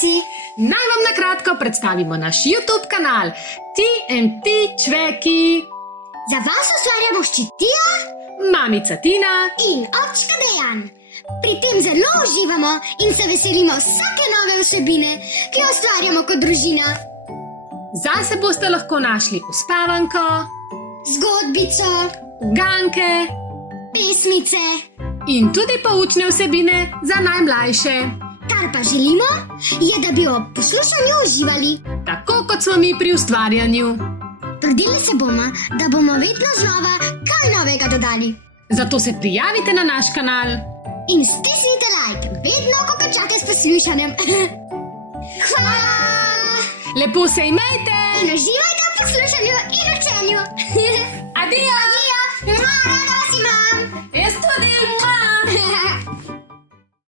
otroci! Naj vam na kratko predstavimo naš YouTube kanal TNT Čveki. Za vas ustvarjamo ščitijo Mamica Tina in očka Dejan. Pri tem zelo uživamo in se veselimo vsake nove vsebine, ki jo ustvarjamo kot družina. Zase boste lahko našli uspavanko, Zgodbico, uganke pesmice. in tudi poučne vsebine za najmlajše. Kar pa želimo, je, da bi ob poslušanju uživali. Tako kot smo mi pri ustvarjanju. Trudili se bomo, da bomo vedno znova kaj novega dodali. Zato se prijavite na naš kanal. In stisnite like, vedno, ko končate s poslušanjem. Hvala! Lepo se imejte! In uživajte v poslušanju in učenju. Adijo!